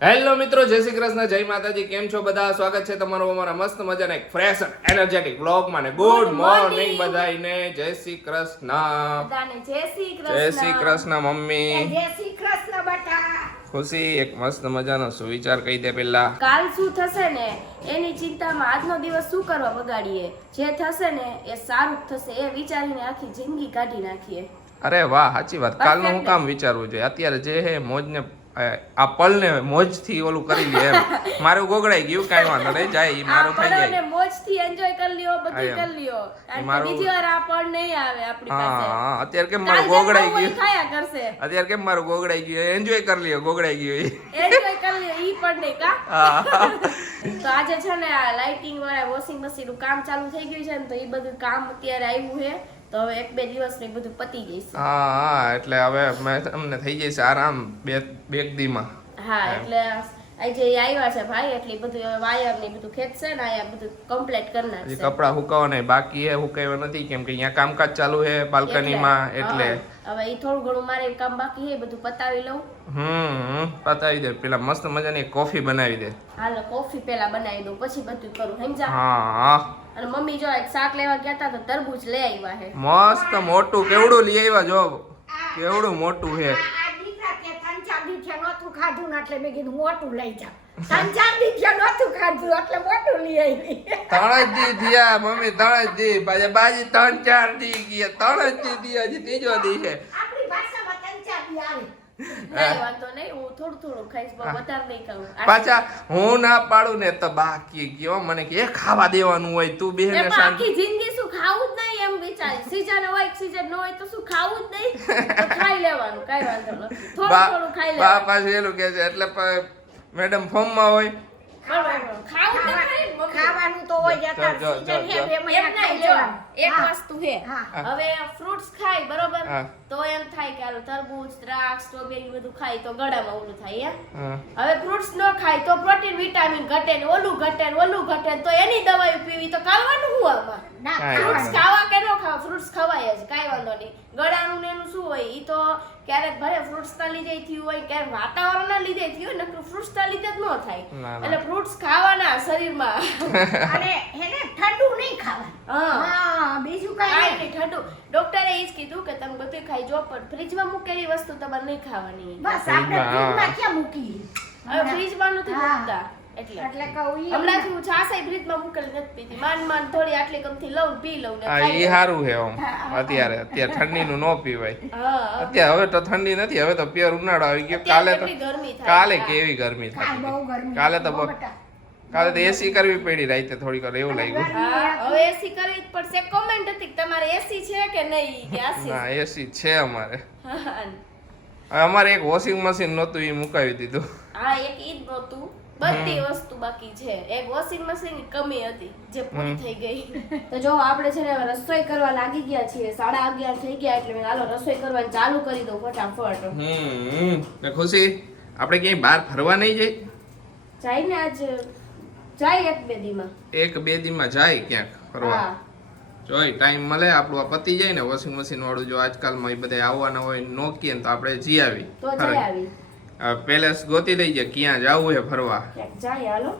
Hello મિત્રો, જય શ્રી કૃષ્ણ, જય માતાજી. કેમ છો બધા? સ્વાગત છે તમારું અમારા મસ્ત મજાના એક ફ્રેશ એનર્જેટિક વ્લોગમાં ને ગુડ મોર્નિંગ બધાને. જય શ્રી કૃષ્ણ. બધાને જય શ્રી કૃષ્ણ. જય શ્રી કૃષ્ણ મમ્મી. જય શ્રી કૃષ્ણ બેટા. ખુશી એક મસ્ત મજાનો સુવિચાર કહી દે પેલા. કાલ શું થશે ને એની ચિંતામાં આજનો દિવસ શું કરવા બગાડીએ? જે થશે ને એ સારું જ થશે એ વિચારીને આખી જિંદગી કાઢી નાખીએ. અરે વાહ, સાચી વાત. કાલનું હું કામ વિચારવું જોઈએ? અત્યારે જે હે મોજને આ પલને મોજથી ઓલું કરી લે એમ. મારું ગોગડાઈ ગયું, કાંઈ વાંધો નહીં, જાય ઈ મારું થઈ જાય. આપણને મોજથી એન્જોય કરી લ્યો, બધું કરી લ્યો. અને બીજી વાર આ પળ નહીં આવે આપણી પાસે. હા, અત્યારે કેમ મારું ગોગડાઈ ગયું? ખાયા કરશે. અત્યારે કેમ મારું ગોગડાઈ ગયું? એન્જોય કરી લ્યો, ગોગડાઈ ગયું એન્જોય કરી લ્યો ઈ પણ નહીં કા. હા. તો આજે છે ને આ લાઇટિંગ વાળા વોશિંગ મશીન નું કામ ચાલુ થઈ ગયું છે ને, તો એ બધું કામ અત્યારે આવ્યું છે. તો હવે 1-2 દિવસ ને બધું પતી જશે. હા, એટલે હવે અમને થઈ જશે આરામ બે દીમાં. હા, એટલે આજે આવ્યા છે ભાઈ, એટલે બધું વાયર ને બધું ખેંચશે ને આયા બધું કમ્પ્લીટ કરી નાખશે. કપડા હુકાવા નહીં બાકી હે, હુકાવ્યા નથી કેમ કે અહીંયા કામકાજ ચાલુ છે બાલ્કનીમાં. એટલે હવે એ થોડું ઘણું મારે કામ બાકી છે, બધું પતાવી લઉં. પતાવી દે. પેલા મસ્ત મજાની કોફી બનાવી દે. હાલો કોફી પેલા બનાવી દઉં, પછી બધું કરું, સમજા? હા. અને મમ્મી જો એક શાક લેવા ગયા હતા તો તરબૂચ લઈ આવ્યા છે. મસ્ત મોટું કેવડું લઈ આવ્યા જો, કેવડું મોટું છે. ખાધું ને એટલે મેં કીધું મોટું લઈ જા. 3-4 દિવસ નહોતું ખાધું એટલે મોટું લઈ આવી. 3 દી થયા મમ્મી, 3 દી. બાજી 3-4 દી ગયા, 3 દી થયા, હજી ત્રીજો દી છે. આપણી ભાષામાં 3-4 દી આવે. નહીં વાંધો નહીં, હું થોડું ખાઈશ, બહુ વધારે નહીં ખાવું. પાછા હું ના પાડું ને તો બાકી ગયો મને કે ખાવા દેવાનું હોય, તું બેન એ બાકી જિંદગી શું ખાવું જ નહીં એમ વિચાર. સીઝન હોય સીઝન ન હોય તો શું ખાવું જ નહીં, તો ખાઈ લેવાનું, કાઈ વાંધો નથી. થોડું ખાઈ લેવાનું. પાછું એલું કે છે એટલે મેડમ ફોર્મમાં હોય. બરાબર. ખાવું જ નહીં. ખાવાનું તો હોય જ અત્યારે જો, જો, season જો. છે, બે એમ મહિના ખાઈ નહીં, જો, લેવાનું. એક હા. વસ્તુ છે. હા. હવે ફ્રૂટ્સ ખાય બરોબર, હા. તો એમ થાય કે હાલો તરબૂચ, દ્રાક્ષ, સ્ટ્રોબેરી બધું ખાય તો ગળામાં ઓલું થાય. હા. હવે ફ્રૂટ્સ ન ખાય તો પ્રોટીન વિટામિન ઘટે ને ઓલું ઘટે ને ઓલું ઘટે ને, તો એની દવાઈ પીવી તો કરવાનું શું આમાં? ના, કાંઈ ફ્રૂટ્સ ખાવા કે ન ખાવા, ફ્રૂટ્સ ખવાય જ, કાંઈ વાંધો નહીં. ગળાનું ને એનું શું હોય, ઈ તો ક્યારેક ભલે ફ્રૂટ્સ ના લીધે થયું હોય, ક્યારેક વાતાવરણ ના લીધે થયું હોય, નકર ફ્રૂટ્સ ના લીધે જ ન થાય. ના. એટલે ફ્રૂટ્સ ખાવાના શરીરમાં. અને એને ઠંડુ નહીં ખાવાનું. હા, હા, બીજું કાંઈ કાંઈ નહીં, ઠંડુ. ડોક્ટરે એ જ કીધું કે તમે બધું ખાઈ જો, પણ ફ્રીજમાં મૂકેલી વસ્તુ તમારે નહીં ખાવાની. બસ આપણે હા. ફ્રીજમાં ક્યાં મૂકી? હવે ફ્રીજમાં નથી હા. મૂકતા એટલે. એટલે કહું ઈ હમણાંથી હું છાશ ફ્રીજમાં મૂકેલી નથી પીતી. માંડ થોડી આટલી કમથી લઉં પી લઉં ને હા, ખાઈ એ લઉં. સારું છે આમ. અત્યારે ઠંડીનું ન પીવાય. હા. અત્યારે હવે તો ઠંડી નથી, હવે તો પ્યોર ઉનાળો આવી ગયો. કાલે અત્યારે તો કેટલી ગરમી થાય. કાલે હા. કેવી ગરમી કાલ બહુ થતી ગરમી કાલે તો બહુ બટા. કાલે તો એસી કરવી પડી રાતે થોડીક વાર, એવું લાગ્યું. હા, હવે એસી કરવી જ પડશે. કોમેન્ટ હતી કે તમારે એસી છે કે નહીં, કે આસી? ના, એસી છે અમારે. હા, હવે અમારે એક વોશિંગ મશીન નહોતું, એ મુકાવી દીધું. હા, એક ઈ જ નહોતું, બધી વસ્તુ બાકી છે. એક વોશિંગ મશીન ની કમી હતી જે પૂરી થઈ ગઈ. તો જો આપણે છે ને હવે રસોઈ કરવા લાગી ગયા છીએ. 11:30 થઈ ગયા, એટલે મેં હાલો રસોઈ કરવાનું ચાલુ કરી દઉં ફટાફટ. ને ખુશી, આપણે ક્યાંય બહાર ફરવા નહીં જઈ? જાય ને આજ જાય 1-2 દીમાં. 1-2 દીમાં જાય ક્યાંક ફરવા. હા, જોઈ ટાઈમ મળે આપણું આ પતી જાય ને વોશિંગ મશીન વાળું, જો આજકાલમાં એ બધા આવવાના હોય નોકીએ ને તો આપણે જઈ આવી. તો જઈ આવી. પેલેસ ગોતી લઈ જાય ક્યાં જવું છે ફરવા. ક્યાંક જાય હાલો,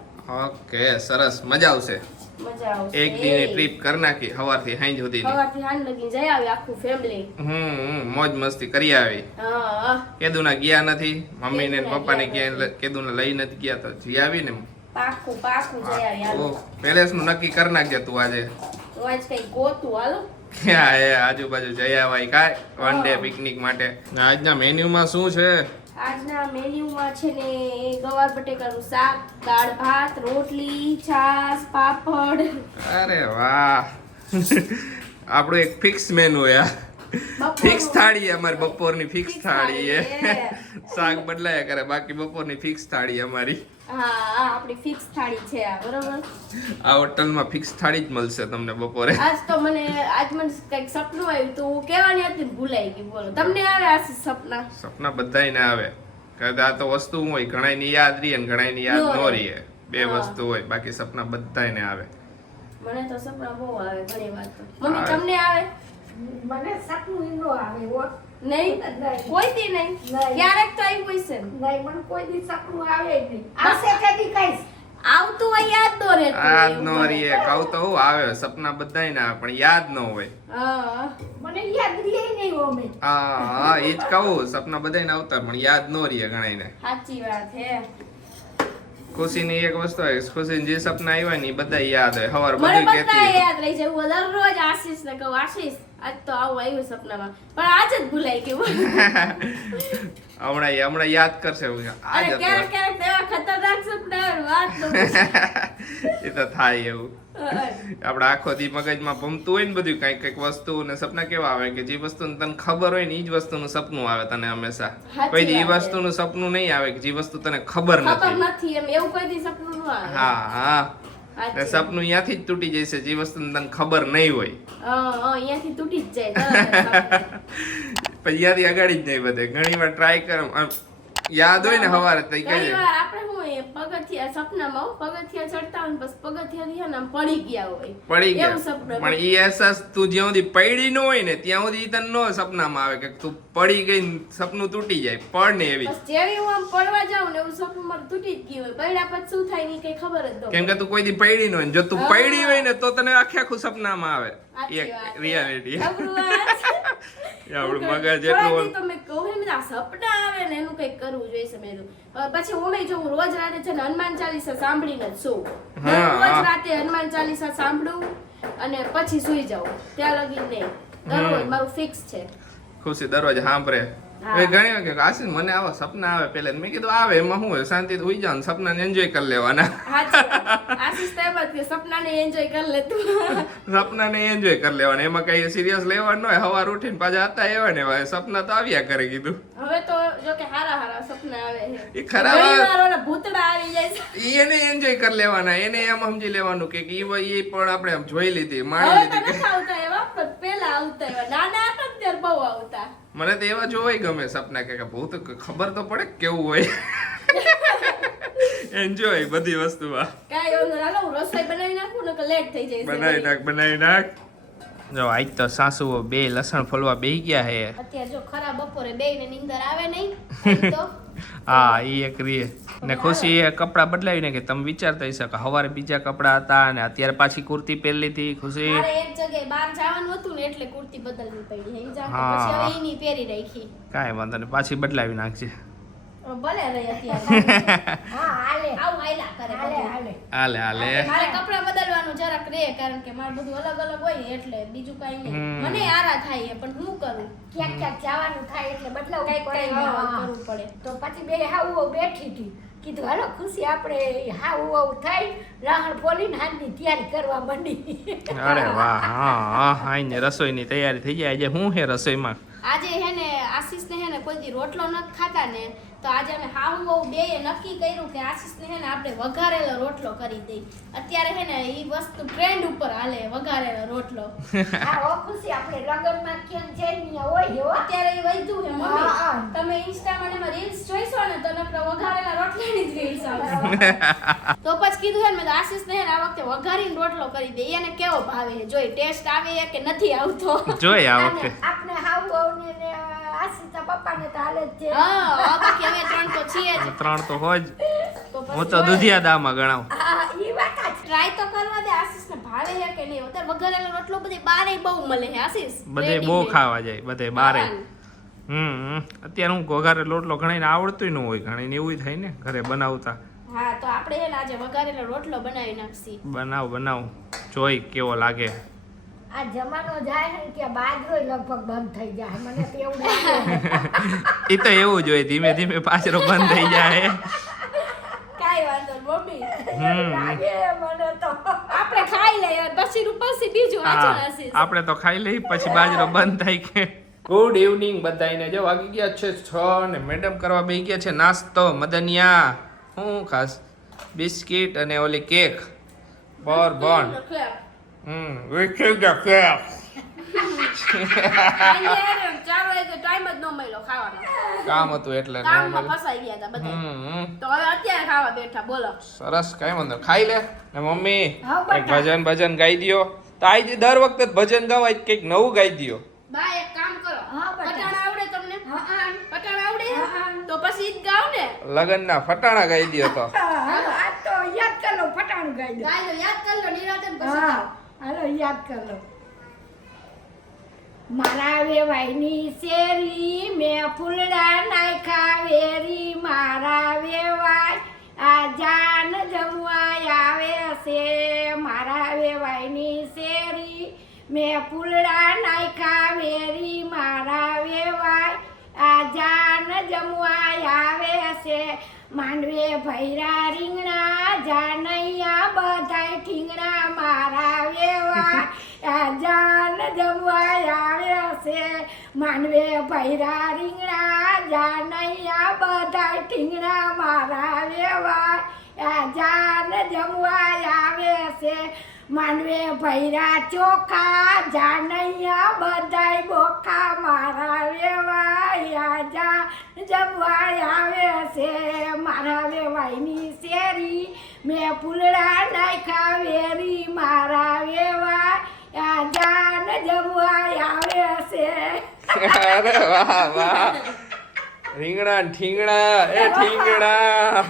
ઓકે, સરસ, મજા આવશે. મજા આવશે. એક દિનની ટ્રીપ કરી નાખી સવારથી સાંજ સુધીની. સવારથી સાંજ લગી જઈ આવી આખું ફેમિલી. મોજ મસ્તી કરી આવી. હા, કેદુના ગયા નથી, મમ્મીને ને પપ્પાને ક્યાંય કેદુના લઈ નથી ગયા, તો જઈ આવી ને. પાકું જઈ આવી હાલો. પેલેસ નું નક્કી કરી નાખજે તું આજે. હું આજ કઈ ગોતું હાલો. ક્યાં એ આજુબાજુ જઈ આવાય કાંઈ વન ડે પિકનિક માટે. આજના મેન્યુમાં શું છે? આજના મેન્યુમાં છે ને ગવાર બટેકાનું શાક, દાળ ભાત, રોટલી, છાશ, પાપડ. અરે વાહ. આપણું એક ફિક્સ મેનુ યાર. બપોરનું ફિક્સ થાળી અમારી બપોરની ફિક્સ ફિક્સ થાળી થાળી, છે. શાક બદલાયા કરે, બાકી બપોરની ફિક્સ થાળી અમારી. હા, આપણી ફિક્સ થાળી છે આ, બરોબર. આ હોટલમાં ફિક્સ થાળી જ મળશે તમને બપોરે. આજ મને કઈક સપનું આવ્યું તો હું કહેવાની હતી ને ભૂલાઈ ગઈ. બોલો, તમને આવે આ સપના? સપના બધાયને આવે. કારણ કે આ તો વસ્તુ હોય, ઘણાયની યાદ રહે ને ઘણાયની યાદ ન રહે. બે હા. વસ્તુ હોય, બાકી સપના બધાયને આવે. મને તો સપના બહુ આવે ઘણી વાર. તો મમ્મી આવે. તમને આવે? મને સપનું ઈ નો આવે હો. નહીં કોઈ દી નહીં નહીં. ક્યારેક તો આવ્યું હશે ને. નહીં મને કોઈ દી સપનું આવે જ નહીં આવશે કદી કઈશ આવતું હોય યાદ નો રહેતું હોય યાદ એવું નો બધું. રીએ કહું તો હું આવે સપના બધાય ના આવે પણ યાદ ન હોય હા મને યાદ રહે નહીં ઓમે હા એ જ કહું સપના બધાય ના આવતા પણ યાદ ન રીએ ઘણાયને સાચી વાત હે ખુશીની એક વસ્તુ હોય ખુશીને જે સપના આવ્યા ને એ બધા યાદ હોય હવાર મને બધું બધા કહેતી યાદ રહી જાય હું દરરોજ આશીષ ને કહું આશીષ આજ તો આવું આવ્યું સપનામાં પણ આજ જ ભૂલાઈ ગયું હમણાં યાદ કરશે એવું. આજ અને હતો. ક્યારેક ક્યારેક તો એવા ખતરનાક સપના આવે ને વાત ન પૂછો. એ તો થાય એવું આપડે આખો દી મગજમાં ભમતું હોય ને બધું કઈક વસ્તુ ને સપના કેવા આવે કે જે વસ્તુ તને ખબર હોય ને એ જ વસ્તુનું સપનું આવે તને હંમેશા સાચી કોઈ દી એ વાત છે. વસ્તુનું સપનું નહીં આવે કે જે વસ્તુ તને ખબર ખબર નથી નથી એમ એવું કોઈ દી સપનું ન આવે હા હા સાચી ને સપનું ત્યાંથી જ તૂટી જશે જે વસ્તુ તને ખબર નહીં હોય અહીંયાથી તૂટી જ જાય તરત જ સપનું. પછી ત્યાંથી અગાડી જ નહીં વધે ઘણી વાર ટ્રાય કરો આમ યાદ હોય ને હવારે તો ઈ કહે ઘણી વાર આપણે શું હોય પગથિયા સપનામાં પગથિયા ચડતા હોય ને બસ પગથિયાથી છે ને આમ પડી ગયા હોય પડી એવું ગયા સપનું પણ એ અહેસાસ તું જ્યાં સુધી પડી ન હોય ને ત્યાં સુધી ઈ તને નો સપનામાં આવે કે તું પડી ગઈ ને સપનું તૂટી જાય પડ ને એવી બસ જેવી હું આમ પડવા જાઉં ને એવું સપનું મારું તૂટી જ ગયું હોય પડ્યા પછી શું થાય ની કઈ ખબર જ ન કેમ કે તું કોઈ દી પડી ન હોય ને. જો તું હા. પડી હોય ને તો તને આખે આખું સપનામાં આવે સાચી એક વાત. રિયાલિટી આપણું વાત. આપણું મગજ થોડા એટલું દી તો મેં કહું એમ આ સપના આવે ને એનું કંઈક કરવું જોઈએ છે મેં કીધું. પછી ઓમે જો હું રોજ રાતે છે ને હનુમાન ચાલીસા સાંભળીને જ સૂવું. હા, રોજ હા. રાતે હનુમાન ચાલીસા સાંભળું અને પછી સૂઈ જાઉં ત્યાં લગી નહીં દરરોજ મારું ફિક્સ છે ખુશી દરરોજ સાંભળે હા. એ ઘણી વાર કે આશીષ મને આવા સપના આવે પેલા મેં કીધું આવે એમાં શું હોય શાંતિથી હુઈ જાવ સપનાને એન્જોય કરી લેવાના સાચી વાત. આશીષ તો એમ જ કે સપનાને એન્જોય કરી લે તું સપનાને એન્જોય કરી લેવાના એમાં કઈ સિરિયસ લેવાનું ન હોય હવાર ઉઠીને પાછા હતા એવા ને એવા. સપના તો આવ્યા કરે કીધું હવે તો જો કે હારા હારા સપના આવે છે એ ખરાબ ઘણી આવે. વાર ઓલા ભૂતડા આવી જાય છે એને એન્જોય કરી લેવાના એને એમ સમજી લેવાનું કે ઈ પણ આપણે આમ જોઈ લીધી માણી હવે તો લીધી નથી આવતા એવા પણ પેલા આવતા એવા નાના હતા ને ત્યારે બહુ આવતા મને તો એવા જોવાય ગમે સપના કે ભૂત ખબર તો પડે કે કેવું હોય એન્જોય બધી વસ્તુમાં કાંઈ વાંધો ના લો, હું રસોઈ બનાવી નાખું ને કે લેટ થઈ જાય છે બનાવી નાખ જો આજ તો સાસુઓ બે લસણ ફોલવા બેહી ગયા હે અત્યારે જો ખરા બપોરે બેયને નીંદર આવે નહીં તો હા ઈ એક રીએ ને ખુશી એ કપડા બદલાવીને કે તમે વિચારતા હશો કે હવારે બીજા કપડા હતા અને અત્યારે પાછી કુર્તી પહેરી લીધી ખુશી મારે એક જગ્યાએ બહાર જવાનું હતું ને એટલે કુર્તી બદલવી પડી એમ જા હા. પછી હવે એની પહેરી રાખી કાંઈ વાંધો નહીં પાછી બદલાવી નાખજે ભલે રહી અત્યારે હા હાલે આવું આયલા કરે હાલે બધું. હાલે હાલે હાલે મારે કપડા બદલવાનું જરાક રહે કારણ કે મારે બધું અલગ અલગ હોય એટલે બીજું કઈ નહીં હમ. મને આરા થાય છે, પણ હું કરું ક્યાંક ક્યાંક જવાનું થાય એટલે બદલાવવું કઈક પડે કઈ હા. કરવું પડે તો પછી બે હાવ બેઠી હતી કીધું હાલો ખુશી આપણે હાવ થાય લહણ ફોલીને હાથની તૈયારી કરવા માંડી અરે વાહ હા હા આઈને રસોઈની તૈયારી થઈ જાય આજે શું છે રસોઈમાં આજે હે ને આશીષ ને હે ને કોઈ દી રોટલો નથી ખાતા ને તો આજે અમે હાવ બહુ બેય નક્કી કર્યું કે આશીષ ને હે ને આપણે વઘારેલો રોટલો કરી દઈ અત્યારે હે ને ઈ વસ્તુ ટ્રેન્ડ ઉપર હાલે વઘારેલો રોટલો હા ઓ ખુશી આપણે લગનમાં ક્યાં છે ને હોય હો અત્યારે ઈ વધ્યું છે હા, હા. મમ્મી તમે ઇન્સ્ટામાં ને રીલ્સ જોઈશો ને તો નકર વઘારેલા રોટલાની જ રીલ્સ આવશે તો પછી કીધું હે ને મેં તો આશીષ ને હે ને આ વખતે વઘારીને રોટલો કરી દે એને કેવો ભાવે છે જોઈ ટેસ્ટ આવે છે કે નથી આવતો જોઈ આ અને વખતે આપણે હાવ ને આશિતા પપ્પાને તો હાલે જ છે હા બાકી અમે ત્રણ તો છીએ જ ત્રણ તો હોય જ તો પછી હું તો દુધિયા દામાં ગણાવ હા ઈ વાત જ ટ્રાય તો કરવા દે આશીષ ને ભાવે છે કે નહીં અત્યારે વઘારેલો રોટલો બધે બારે બહુ મળે છે આશીષ બધે બહુ ready-made. ખાવા જાય બધે બારે હા. અત્યારે હું ઘોઘારે લોટલો ઘણાને આવડતું ન હોય ઘણાને એવું થાય ને ઘરે બનાવતા હા તો આપણે હે ને આજે વઘારેલો રોટલો બનાવી નાખશી બનાવ જોઈ કેવો લાગે આ જમાનો જાય ને કે બાજરો લગભગ બંધ થઈ જાય મને તો એવું લાગે એ તો એવું જ હોય ધીમે ધીમે પાછળ બંધ થઈ જાય કાઈ વાંધો નહીં, મમ્મી લાગે મને તો આપણે ખાઈ લઈએ પછી બીજું વાંચો હા, આશીષ આપણે તો ખાઈ લઈ પછી બાજરો બંધ થાય કે ગુડ ઇવનિંગ બધાને જો વાગી ગયા છે 6 ને મેડમ કરવા બેસી ગયા છે નાસ્તો મદનિયા હું ખાસ બિસ્કિટ અને ઓલી કેક બન વિકિંગ ધ કેક ટાઈમ જ ન મળ્યો ખાવાનો કામ હતું એટલે ન કામમાં મળ્યું. ફસાઈ ગયા હતા બધા હમ, તો હવે અત્યારે ખાવા બેઠા બોલો સરસ કઈ વાંધો ખાઈ લે ને મમ્મી હા, એક બેટા. ભજન ગાઈ દ્યો તો આજ દર વખતે જ ભજન ગાવાય કંઈક નવું ગાઈ દ્યો બા એક કામ કરો હા, બેટા. પટાણ આવડે તો પછી ઈ જ ગાવ ને. લગનના ફટાણા ગાઈ દ્યો તો. હા, આ તો યાદ કર લો ફટાણું ગાઈ દો. ગાય લો, યાદ કર લો નિરાંતે ને પછી હા ગાવ. હાલો યાદ કર લો. મારા વેવાઈની શેરી મેં ફૂલડા નાખ્યા વેરી મારા વેવાઈ આ જાન જમવા આવે છે. મારા વેવાઈની શેરી મેં ફૂલડા નાખ્યા વેરી મારા વેવાઈ આ જાન જમવા આવે છે. માંડવે ભૈરા રીંગણા જાનૈયા બધાય ઠીંગણા મારા વેવાઈ આ જાન જમવા આવે છે. માંડવે ભૈરા રીંગણા જાનૈયા બધાય ઠીંગણા મારા વેવાઈ આ જાન જમવા આવે છે. માંડવે ભૈરા ચોખા જાનૈયા બધાય બોખા મારા વેવાઈ આ જાન જમવા આવે છે. મારા વેવાઈની શેરી મેં ફૂલડા નાખ્યા વેરી મારા વેવાઈ આ જાન જમવા આવે છે. અરે વાહ વાહ. રીંગણા ને ઠીંગણા એ ઠીંગણા.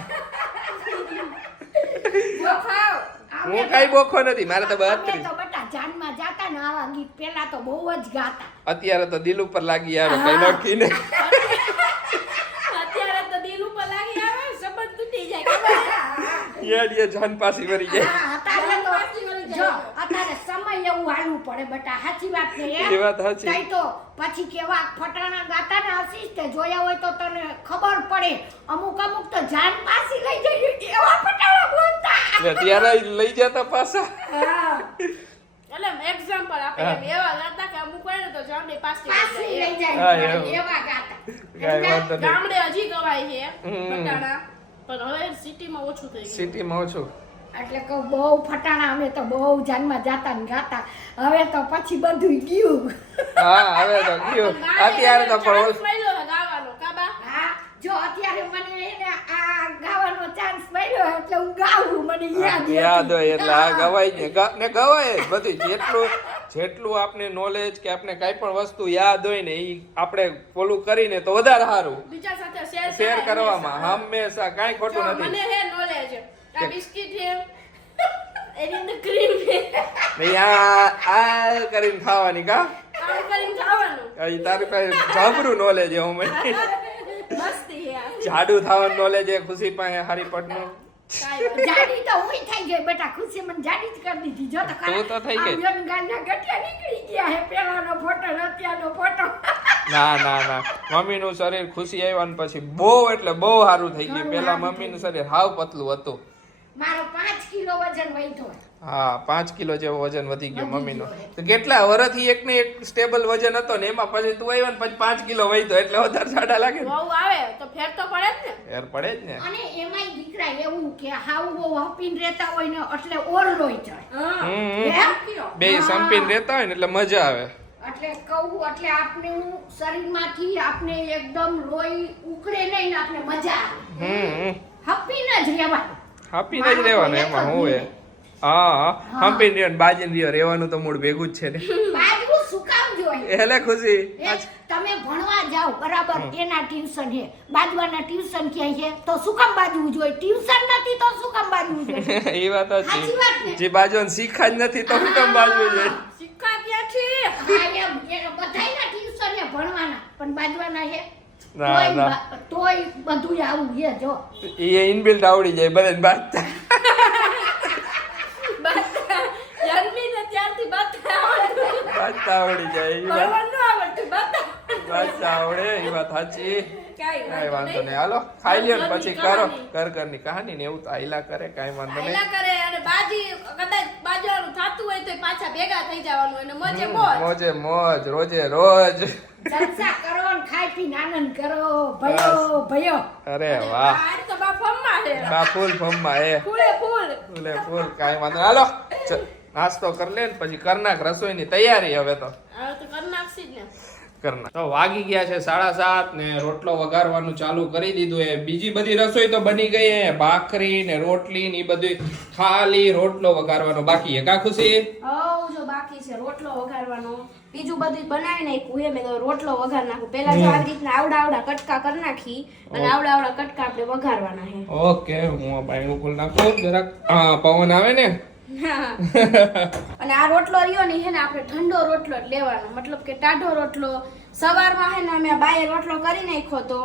જો ખાવ. હું કઈ બોખો નથી, મારે તો અમે 32. તો બટા જાનમાં જાતા ને આવા ગીત પેલા તો બહુ જ ગાતા. અત્યારે તો દિલ ઉપર લાગી આવે કઈ નક્કી નહીં. અત્યારે તો દિલ ઉપર લાગી આવે સંબંધ તૂટી જાય ખબર છે? યાર જાન પાસી વરી જાય. હા, અત્યારે તો જો અત્યારે સમય એવું હાલવું પડે બટા, સાચી વાત ને એ વાત સાચી. તઈ તો પછી કેવા ફટાણા ગાતા ને હસીશ તે જોયા હોય તો તને ખબર પડે. અમુક અમુક તો જાન પાસી લઈ જાય એવા ફટાણા બોલતા. એટલે ત્યારે લઈ જતા પાછા. હા, એટલે એક્ઝામ્પલ આપણે એવા ગાતા કે અમુક હોય ને તો જામડી પાસી પાસી લઈ હા, જાય એવું. એવા ગાતા. કાંઈ વાંધો નહીં. ગામડે હજી ગવાય છે હમ. બટાણા, પણ હવે સિટીમાં ઓછું થઈ ગયું. સિટીમાં ઓછું. એટલે કહું બહુ ફટાણા અમે તો બહુ જાનમાં જાતા ને ગાતા. હવે તો પછી બધું ગયું. હા હવે તો ગયું. અત્યારે તો પણ ચાન્સ મળ્યો છે ગાવાનો કાબા. હા, જો અત્યારે મને એને આ ગાવાનો ચાન્સ મળ્યો એટલે હું ગાઉં, મને યાદ હોય એટલે આ હા. ગવાય ને ને ગવાય જ બધું. જેટલું આપણે નોલેજ કે આપણે કઈ પણ વસ્તુ યાદ હોય ને એ આપણે ફોલો કરીને તો વધારે સારું. બીજા સાથે શેર કરવામાં હંમેશા કાંઈ ખોટું જો, નથી. મને હે નોલેજ આ બિસ્કિટ છે એની અંદર ક્રીમ છે નહીં આ કરીને ખાવાની કા આમ કરીને ખાવાનું અહીં તારું કઈ જાબરું નોલેજ છે. હું મસ્તી છે આ. જાડુ થવાનું નોલેજ છે. ખુશી પાસે હારી પટનું. કાંઈ વાંધો જાડી તો હુંય થઈ ગઈ બેટા, ખુશી મને જાડી જ કરી દીધી. જો તો ખરા, તું તો થઈ ગઈ. આમ જોને ગાલના ગઠિયા નીકળી ગયા હે. પેલાનો ફોટો ને અત્યારનો ફોટો. ના મમ્મીનું શરીર ખુશી આવ્યા ને પછી બહુ એટલે બહુ સારું થઈ ગયું. પેલા મમ્મીનું શરીર હાવ પતલું હતું. મારો 5 કિલો વજન વધ્યો. હા 5 કિલો જેવો વજન વધી ગયો વધી મમ્મીનો. ગયો. તો કેટલા વર્ષથી એક ને એક સ્ટેબલ વજન હતો ને એમાં પછી તું આવ્યો ને પછી 5 કિલો વધ્યો એટલે વધારે સાડા લાગે ને. બહુ આવે તો ફેર તો પડે જ ને. ફેર પડે જ ને. અને એમાંય દીકરા એવું કે હાવ બહુ હપીને રહેતા હોય ને એટલે ઓરલોય ચડે. હમ. બે સંપીને રહેતા હોય ને એટલે મજા આવે. એટલે કહું એટલે આપણું શરીરમાંથી આપણે એકદમ લોહી ઉકળે નહીં ને આપણે મજા આવે. હપીને જ રહેવાનું. હાપીને જ રહેવાનું એમાં હું હે. હા હંપીને રહ્યો બાજીને રહ્યો રહેવાનું તો મૂળ ભેગું જ છે ને. બાજવું શું કામ જોઈએ? એટલે ખુશી એ તમે ભણવા જાઓ બરાબર, એના ટ્યુશન છે, બાજવાના ટ્યુશન ક્યાંય છે તો શું કામ બાજવું જોઈએ? ટ્યુશન નથી તો શું કામ બાજવું જોઈએ? એ વાત સાચી વાત ને? જ જે બાજુને શીખા જ નથી તો શું કામ બાજવું જોઈએ? સિક્કા ક્યાં છે? હા, એમ એને બધાયના ટ્યુશન છે ભણવાના, પણ બાજવાના છે ના, તોય ના. તોય બધું આવું છે. જો એ ઇનબિલ્ટ આવડી જાય બધાને બાજતા. જન્મીને ત્યારથી બાતા આવડતું. બાજતા આવડી જાય એ વાત ભણવાનું આવડતું, બાતા. બાજતા આવડે એ વાત સાચી. કાંઈ કાંઈ વાંધો નહીં. નહીં. હાલો ખાઈ લ્યો ને પછી કરો કહાની. ઘરની કહાની ને એવું તો આયલા કરે કાંઈ વાંધો નહીં. આયલા કરે અને બાજી કદાચ બાજવાનું થાતું હોય તો પાછા ભેગા થઈ જવાનું અને મોજે મોજ. મોજે મોજ રોજે રોજ. જલસા કરો ને ખાઈ પીને આનંદ કરો. ભયો ભયો. અરે વાહ આજ તો બા ફમમાં છે. બા ફૂલ ફમમાં એ ફૂલે ફૂલ. ફૂલે ફૂલ કાંઈ વાંધો નહીં. હાલો નાસ્તો કરી લે ને પછી કરનાક રસોઈની તૈયારી હવે તો હવે તો કરી નાખશી જ ને. કરના તો વાગી ગયા છે 7:30 ને રોટલો વઘારવાનું ચાલુ કરી દીધું એ બીજી બધી રસોઈ તો બની ગઈ હે ભાખરી ને રોટલી ને ઈ બધી ખાલી રોટલો વઘારવાનો બાકી હે કા ખુશી હવ જો બાકી છે રોટલો વઘારવાનો બીજું બધું બનાવી નાખ્યું હે. મેં તો રોટલો વઘાર નાખું. પહેલા જો આવી રીતના આવડા કટકા કરી નાખી અને આવડા કટકા આપણે વઘારવાના હે. ઓકે હું આ બાયણું ખોલી નાખું જરાક. હા પવન આવે ને. અને આ રોટલો રહ્યો ને હે ને આપણે ઠંડો રોટલો જ લેવાનો, મતલબ કે ટાઢો રોટલો. સવારમાં હે ને અમે બાય રોટલો કરી નાખ્યો તો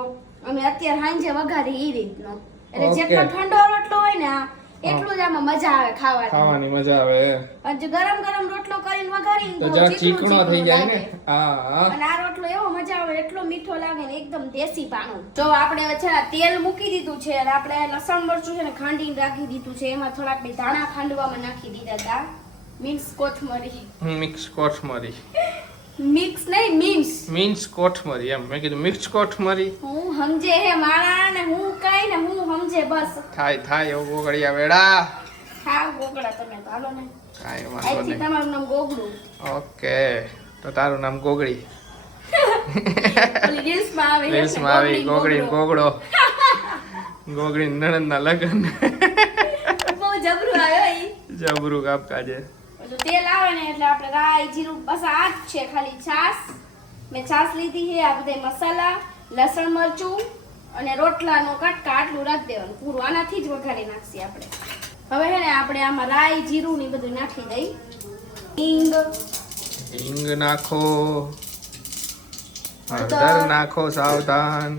અમે અત્યારે સાંજે વઘારી ઈ રીતનો. એટલે જેટલો ઠંડો રોટલો હોય ને એટલું જ આમાં મજા આવે ખાવાની મજા આવે. અને જે ગરમ રોટલો કરીને વઘારીને તો જરા ચીકણો થઈ જાય ને. હા. અને આ રોટલો એવો મજા આવે, એટલો મીઠો લાગે ને એકદમ દેશી પાણું. તો આપણે છે તેલ મૂકી દીધું છે અને આપણે લસણ મરચું છે ને ખાંડીને રાખી દીધું છે. એમાં થોડાક બે ધાણા ખાંડવામાં નાખી દીધા હતા. મિક્સ કોથમરી. મિક્સ નહીં મીન્સ કોથમરી એમ. મેં કીધું મિક્સ કોથમરી. હું સમજે હે માણા ને હું કઈ ને હું સમજે બસ. થાય એવું ગોગડિયા વેડા. હા ગોગડા તમે તો હાલો ને. કાઈ વાંધો આજથી નહીં. તમારું નામ ગોગડું. ઓકે તો તારું નામ ગોગડી. ઓલી રીલ્સમાં આવે છે રીલ્સમાં આવી ગોગડી ને ગોગડો. ગોગડી નણંદના લગન. બહુ જબરું આવ્યો ઈ. જબરું કાપકા છે. તો તેલ આવે ને એટલે આપણે રાઈ જીરું બસ આ જ છે, ખાલી છાશ. મેં છાશ લીધી છે. આ બધા મસાલા, લસણ મરચું અને રોટલાનો કટકા આટલું રાખી દેવાનું પૂરું. આનાથી જ વઘારી નાખીએ આપણે. હવે હે ને આપણે આમાં રાઈ જીરું ને બધું નાખી દઈ. હિંગ નાખો, હળદર નાખો સાવધાન.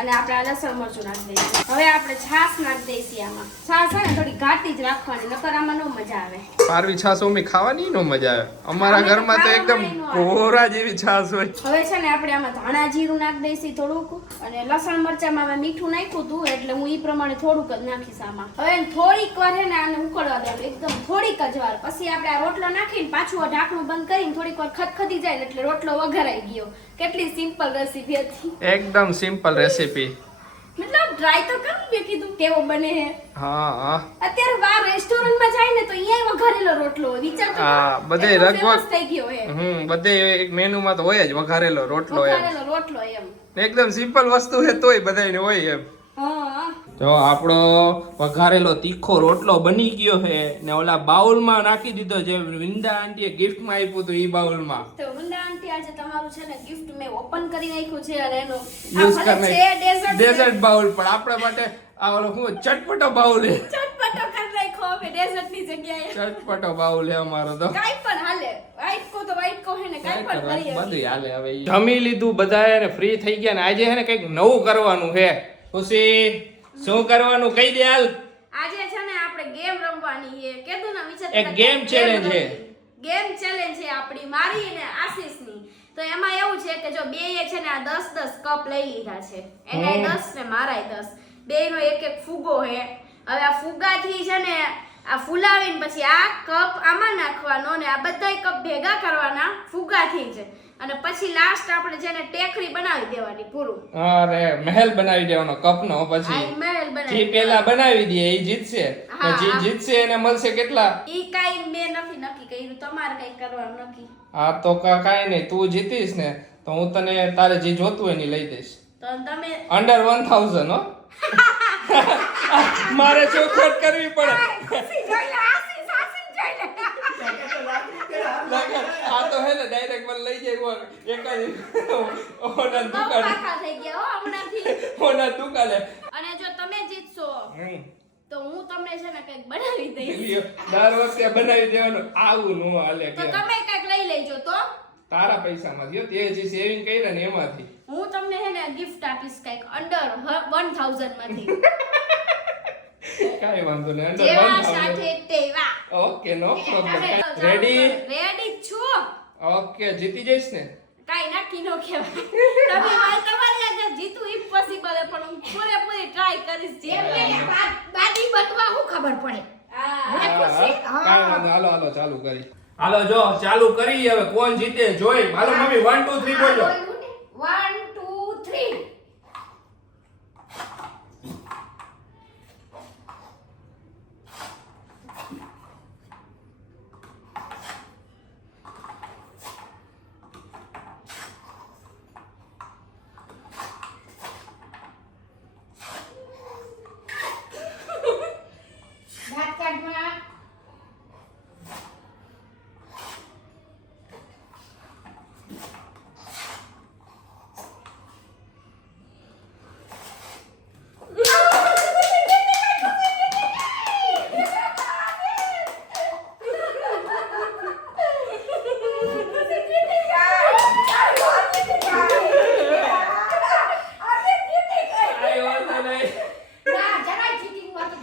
અને આપણે આ લસણ મરચું નાખી દઈએ. હવે આપણે છાશ નાખી દઈશું આમાં. છાશ છે ને થોડી ઘાટી જ રાખવાની, નકર આમાં નો મજા આવે. પારવી છાશ ઓમી ખાવાની નો મજા આવે. અમારા ઘરમાં તો એકદમ કોરા જેવી છાશ હોય. હવે છે ને આપણે આમાં ધાણા જીરું નાખી દઈશું થોડુંક, અને લસણ મરચામાં મેં મીઠું નાખ્યું હતું એટલે હું ઈ પ્રમાણે થોડુંક જ નાખીશ આમાં. હવે થોડીક વાર છે ને આને ઉકળવા દેવાનું, એકદમ થોડીક જ વાર. પછી આપણે આ રોટલો નાખીને પાછું આ ઢાંકણું બંધ કરીને થોડીક વાર ખદખદી જાય એટલે રોટલો વઘારાઈ ગયો. કેટલી સિમ્પલ રેસીપી હતી. એકદમ સિમ્પલ રેસીપી. મતલબ ટ્રાય તો કરું, મેં કીધું કેવો બને હે. હા. અત્યારે બહાર રેસ્ટોરન્ટમાં જાય ને તો અહીંયા વઘારેલો રોટલો હોય. વિચાર તો હા, બધે એટલો લગભગ famous થઈ ગયો હે. બધે એક મેનુમાં તો હોય જ વઘારેલો રોટલો એમ. વઘારેલો રોટલો એમ. એકદમ સિમ્પલ વસ્તુ છે તોય બધાયને હોય એમ. હા. જો આપણો વઘારેલો તીખો રોટલો બની ગયો છે ને ઓલા બાઉલમાં નાખી દીધો, જે વિંદા આંટીએ ગિફ્ટમાં આપ્યું હતું ઈ બાઉલમાં. તો વિંદા આંટી આજે તમારું છે ને ગિફ્ટ મેં ઓપન કરી નાખ્યું છે અને એનો યુઝ આ ભલે છે કરને ડેઝર્ટ બાઉલ, પણ આપણા માટે આ ઓલો શું ચટપટો બાઉલ છે. ચટપટો કરી નાખ્યો હવે ડેઝર્ટ ની જગ્યાએ. ચટપટો બાઉલ છે અમારો તો. કાઈ પણ હાલે. વાઈટ કો તો વાઈટ કો હે ને કાઈ પણ કરીએ. બધું હાલે. હવે જમી લીધું બધાએ ને ફ્રી થઈ ગયા ને આજે છે ને કંઈક નવું કરવાનું છે. ખુશી શું કરવાનું કહી દે હાલ. આજે છે ને આપણે ગેમ રમવાની છે. કેતું ના વિચાર એક ગેમ ચેલેન્જ છે. ગેમ ચેલેન્જ છે આપણી, મારી અને આશીષની. તો એમાં એવું છે કે જો બેય છે ને આ 10-10 કપ લઈ લીધા છે. એનાય 10 ને મારાય 10. બેયનો એક ફુગો છે. હવે આ ફુગાથી છે ને આ ફૂલાવીને પછી આ કપ આમાં નાખવાનો ને આ બધાય કપ ભેગા કરવાના ફુગાથી જ. અને પછી લાસ્ટ આપણે જેને ટેકરી બનાવી દેવાની પૂરું. અરે મહેલ બનાવી દેવાનો કપનો. પછી આ મહેલ બનાવી જે પેલા બનાવી દે એ જીતશે. હા, જે જીતશે એને મળશે કેટલા? ઈ કાઈ મેં નથી નક્કી કર્યું, તમારે કઈ કરવાનું નક્કી. હા તો કાઈ નહીં, તું જીતીશ ને તો હું તને તારે જે જોતું હોય ને લઈ દઈશ. તો તમે અંડર 1000 હો. મારે ચોખવટ કરવી પડે. ખુશી જોઈ લે, આશીષ જોઈ લે. આ તો હે ને ડાયરેક્ટ મને લઈ જાય એક જ ઓના બહુ દુકાને. પાકા થઈ ગયા હો હમણાંથી. ઓના દુકાને. અને જો તમે જીતશો હમ. તો હું તમને છે ને કંઈક બનાવી દઈશ. લ્યો, દર વખતે બનાવી દેવાનું. આવું નો હાલે તો કે તમે કંઈક લઈ લેજો. તો તારા પૈસામાંથી હો, તે જે સેવિંગ કર્યા ને એમાંથી. હું તમને છે ને ગિફ્ટ આપીશ કંઈક અંડર 1000 માંથી. કાઈ વાંધો નહીં. અંડર જેવા 1000. સાથે તેવા. Okay no problem. Ready? Ready છું. ઓકે જીતી જઈશ ને? કાઈ નક્કી નો કહેવાય. તમે તમારી આગળ જીતું ઇમ્પોસિબલ પણ હું પૂરેપૂરી ટ્રાય કરીશ. જેમ કે બાદી બટવા હું ખબર પડે. હા કાઈ વાંધો. હાલો ચાલુ કરી. હાલો જો ચાલુ કરી. હવે કોણ જીતે જોઈ. હાલો મમ્મી 1 2 3 બોલો. 1 2 3.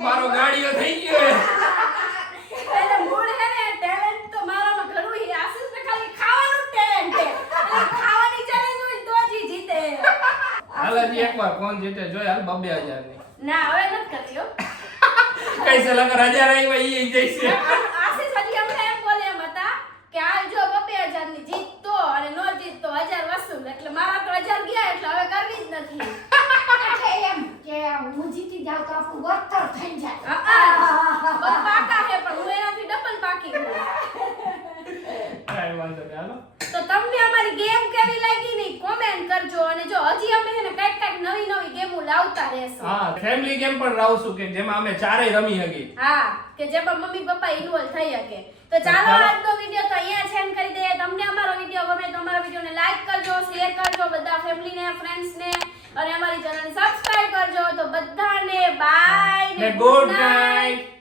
મારો ગાડીઓ થઈ ગયો એટલે મૂળ હે ને ટેલેન્ટ તો મારામાં ઘણું છે. આશીષને ખાલી ખાવાનું ટેલેન્ટ છે. એટલે ખાવાની ચેલેન્જ હોય તો જ ઈ જીતે. હાલ હજી એકવાર કોણ જીતે જોઈ હાલ 2000 ની ના હવે નથી કર્યો. કૈસે લગર 1000 આવ્યા ઈ જઈશે આશીષ હજી અમને એમ બોલે એમ હતા કે આ જો 2000 ની જીતતો અને નો જીતતો 1000 વસૂલ. એટલે મારા તો 1000 ગયા એટલે હવે કરવી જ નથી. એટલે એમ કે હું જીતી જાઉં તો આપણું વળતર થઈ જાય. બસ પાકા છે પણ હું એનાથી ડબલ પાકી છું. કાંઈ વાંધો નહીં હાલો તો તમને અમારી ગેમ કેવી લાગી ને કોમેન્ટ કરજો. અને જો હજી અમે છે ને કઈક નવી ગેમો લાવતા રહેશું. હા ફેમિલી ગેમ પણ લાવશું કે જેમાં અમે ચારેય રમી હકી હા કે જેમાં મમ્મી પપ્પા ઇન્વોલ્વ થઈ શકે. તો ચાલો આજનો વિડિયો તો અહીંયા જ એન્ડ કરી દઈએ. તમને અમારો વિડિયો ગમે તો અમારા વિડિયોને લાઈક કરજો, શેર કરજો બધા ફેમિલીને, ફ્રેન્ડ્સને અને અમારી ચેનલને સબસ્ક્રાઇબ કરજો. તો બધાને બાય ને ગુડ નાઈટ.